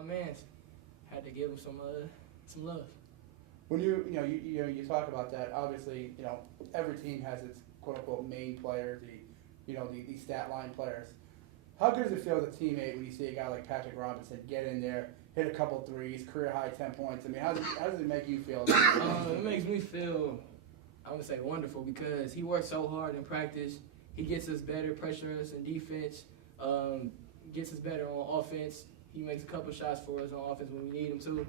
my mans. Had to give him some love. When you talk about that, obviously, every team has its quote unquote main players, the stat line players. How good does it feel as a teammate when you see a guy like Patrick Robinson get in there, hit a couple threes, career high 10 points? I mean, how does it make you feel? It makes me feel, I would say, wonderful because he works so hard in practice. He gets us better, pressure us in defense, gets us better on offense. He makes a couple shots for us on offense when we need him to.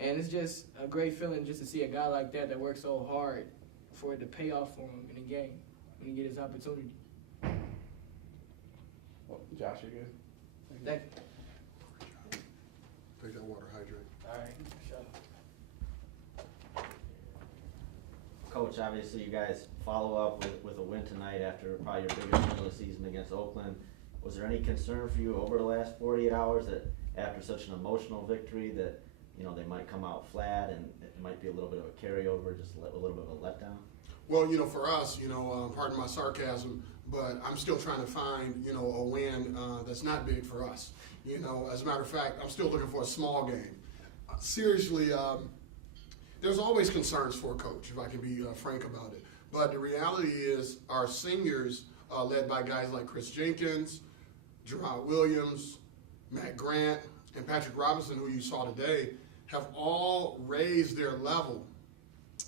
And it's just a great feeling just to see a guy like that works so hard for it to pay off for him in a game when he get his opportunity. Well, Josh, you're good. Thank you. Take that water, hydrate. All right, sure. Coach, obviously you guys follow up with a win tonight after probably your biggest win of the season against Oakland. Was there any concern for you over the last 48 hours that after such an emotional victory that they might come out flat and it might be a little bit of a carryover, just a little bit of a letdown? Well, for us, pardon my sarcasm, but I'm still trying to find, a win that's not big for us. As a matter of fact, I'm still looking for a small game. Seriously, there's always concerns for a coach, if I can be frank about it. But the reality is our seniors, led by guys like Chris Jenkins, Gerard Williams, Matt Grant, and Patrick Robinson, who you saw today, have all raised their level.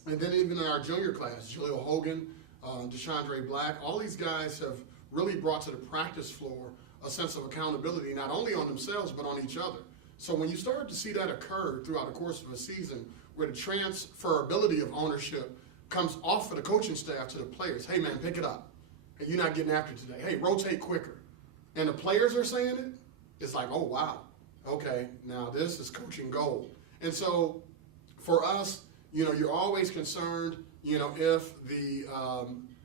And then even in our junior class, Jaleel Hogan, Deshaundre Black, all these guys have really brought to the practice floor a sense of accountability, not only on themselves, but on each other. So when you start to see that occur throughout the course of a season, where the transferability of ownership comes off of the coaching staff to the players, hey man, pick it up. Hey, you're not getting after it today. Hey, rotate quicker. And the players are saying it, it's like, oh wow, okay, now this is coaching gold. And so for us, you're always concerned, if the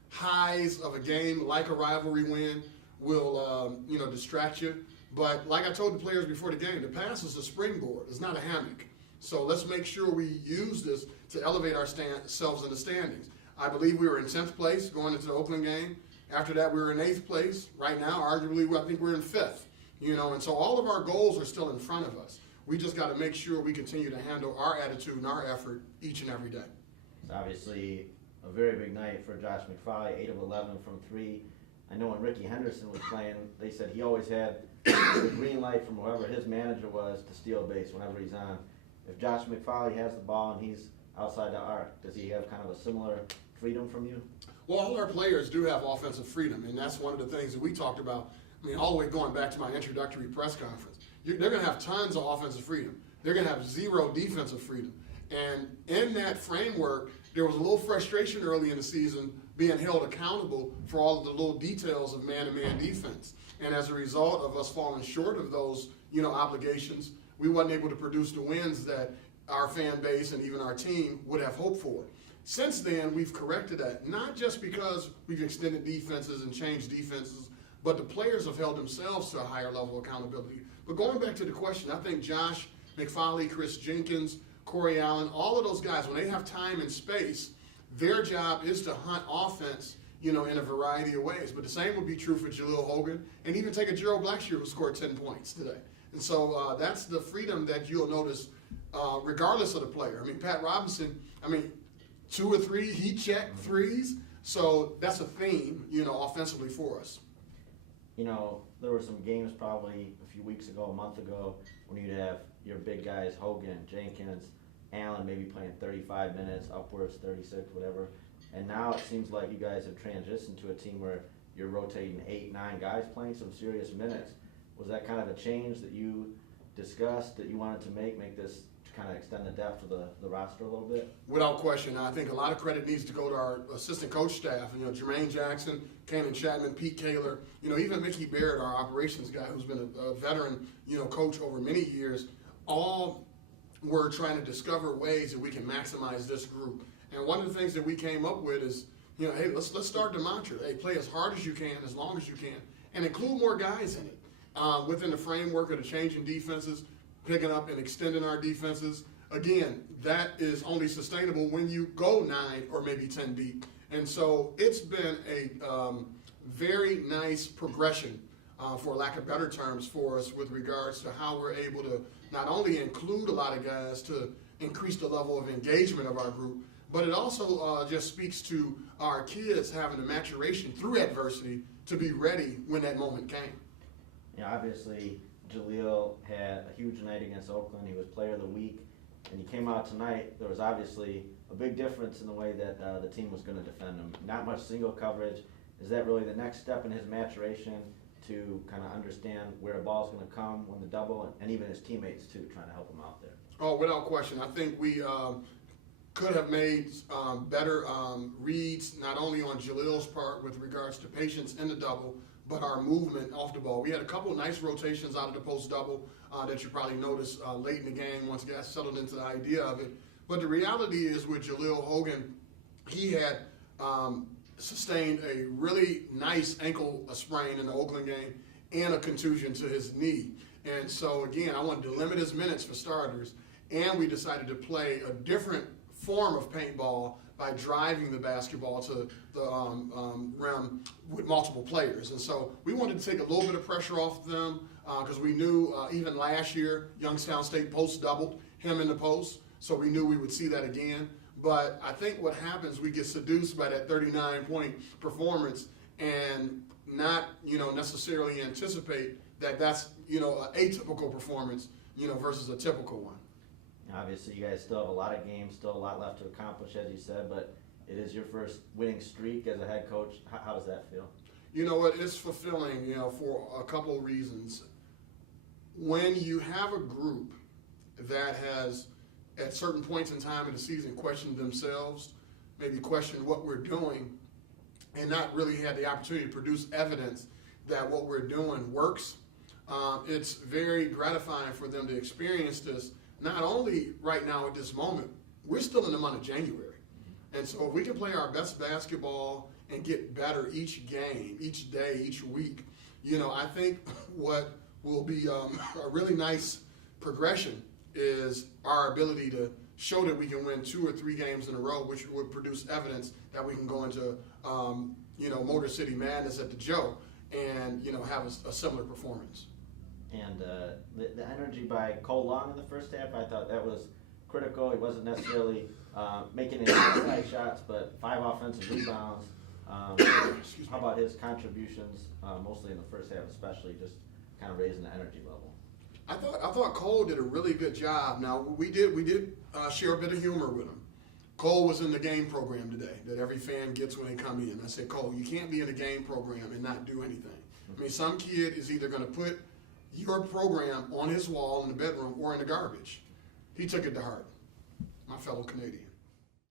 highs of a game, like a rivalry win, will, distract you. But like I told the players before the game, the pass is a springboard. It's not a hammock. So let's make sure we use this to elevate ourselves in the standings. I believe we were in 10th place going into the Oakland game. After that, we were in 8th place. Right now, arguably, I think we're in 5th. And so all of our goals are still in front of us. We just got to make sure we continue to handle our attitude and our effort each and every day. It's obviously a very big night for Josh McFolley, 8 of 11 from 3. I know when Ricky Henderson was playing, they said he always had the green light from whoever his manager was to steal a base whenever he's on. If Josh McFolley has the ball and he's outside the arc, does he have kind of a similar freedom from you? Well, all our players do have offensive freedom, and that's one of the things that we talked about. All the way going back to my introductory press conference. They're going to have tons of offensive freedom. They're going to have zero defensive freedom. And in that framework, there was a little frustration early in the season being held accountable for all of the little details of man-to-man defense. And as a result of us falling short of those, obligations, we wasn't able to produce the wins that our fan base and even our team would have hoped for. Since then, we've corrected that, not just because we've extended defenses and changed defenses, but the players have held themselves to a higher level of accountability. But going back to the question, I think Josh McFolley, Chris Jenkins, Corey Allen, all of those guys, when they have time and space, their job is to hunt offense, in a variety of ways. But the same would be true for Jaleel Hogan, and even take a Gerald Blackshear who scored 10 points today. And so that's the freedom that you'll notice regardless of the player. Pat Robinson, 2 or 3 heat check threes. So that's a theme, offensively for us. There were some games probably a few weeks ago, a month ago, when you'd have your big guys, Hogan, Jenkins, Allen, maybe playing 35 minutes, upwards, 36, whatever. And now it seems like you guys have transitioned to a team where you're rotating 8, 9 guys playing some serious minutes. Was that kind of a change that you discussed, that you wanted to make this to kind of extend the depth of the roster a little bit? Without question. I think a lot of credit needs to go to our assistant coach staff. Jermaine Jackson, Kanan Chapman, Pete Kaler, even Mickey Barrett, our operations guy, who's been a veteran, coach over many years. All were trying to discover ways that we can maximize this group. And one of the things that we came up with is, hey, let's start the mantra. Hey, play as hard as you can, as long as you can, and include more guys in it. Within the framework of the changing defenses, picking up and extending our defenses. Again, that is only sustainable when you go 9 or maybe 10 deep. And so it's been a very nice progression for lack of better terms, for us with regards to how we're able to not only include a lot of guys to increase the level of engagement of our group, but it also just speaks to our kids having the maturation through adversity to be ready when that moment came. You know, obviously, Jaleel had a huge night against Oakland. He was player of the week, and he came out tonight. There was obviously a big difference in the way that the team was going to defend him. Not much single coverage. Is that really the next step in his maturation to kind of understand where a ball's going to come when the double, and even his teammates too, trying to help him out there? Oh, without question. I think we could have made better reads, not only on Jaleel's part with regards to patience in the double, but our movement off the ball. We had a couple of nice rotations out of the post double that you probably noticed late in the game once guys settled into the idea of it. But the reality is with Jaleel Hogan, he had sustained a really nice ankle sprain in the Oakland game and a contusion to his knee. And so again, I wanted to limit his minutes for starters, and we decided to play a different form of paintball by driving the basketball to the rim with multiple players. And so we wanted to take a little bit of pressure off them because we knew even last year Youngstown State post doubled him in the post, so we knew we would see that again. But I think what happens, we get seduced by that 39-point performance and not, necessarily anticipate that that's, an atypical performance, versus a typical one. Obviously, you guys still have a lot of games, still a lot left to accomplish, as you said, but it is your first winning streak as a head coach. How does that feel? You know what? It's fulfilling, for a couple of reasons. When you have a group that has, at certain points in time in the season, questioned themselves, maybe questioned what we're doing, and not really had the opportunity to produce evidence that what we're doing works, it's very gratifying for them to experience this. Not only right now at this moment, we're still in the month of January. And so if we can play our best basketball and get better each game, each day, each week, I think what will be a really nice progression is our ability to show that we can win 2 or 3 games in a row, which would produce evidence that we can go into, Motor City Madness at the Joe and, have a similar performance. And the energy by Cole Long in the first half, I thought that was critical. He wasn't necessarily making any inside shots, but 5 offensive rebounds. How about his contributions, mostly in the first half, especially just kind of raising the energy level? I thought Cole did a really good job. Now we did share a bit of humor with him. Cole was in the game program today that every fan gets when they come in. I said, Cole, you can't be in the game program and not do anything. I mean, some kid is either going to put your program on his wall in the bedroom or in the garbage. He took it to heart, my fellow Canadian.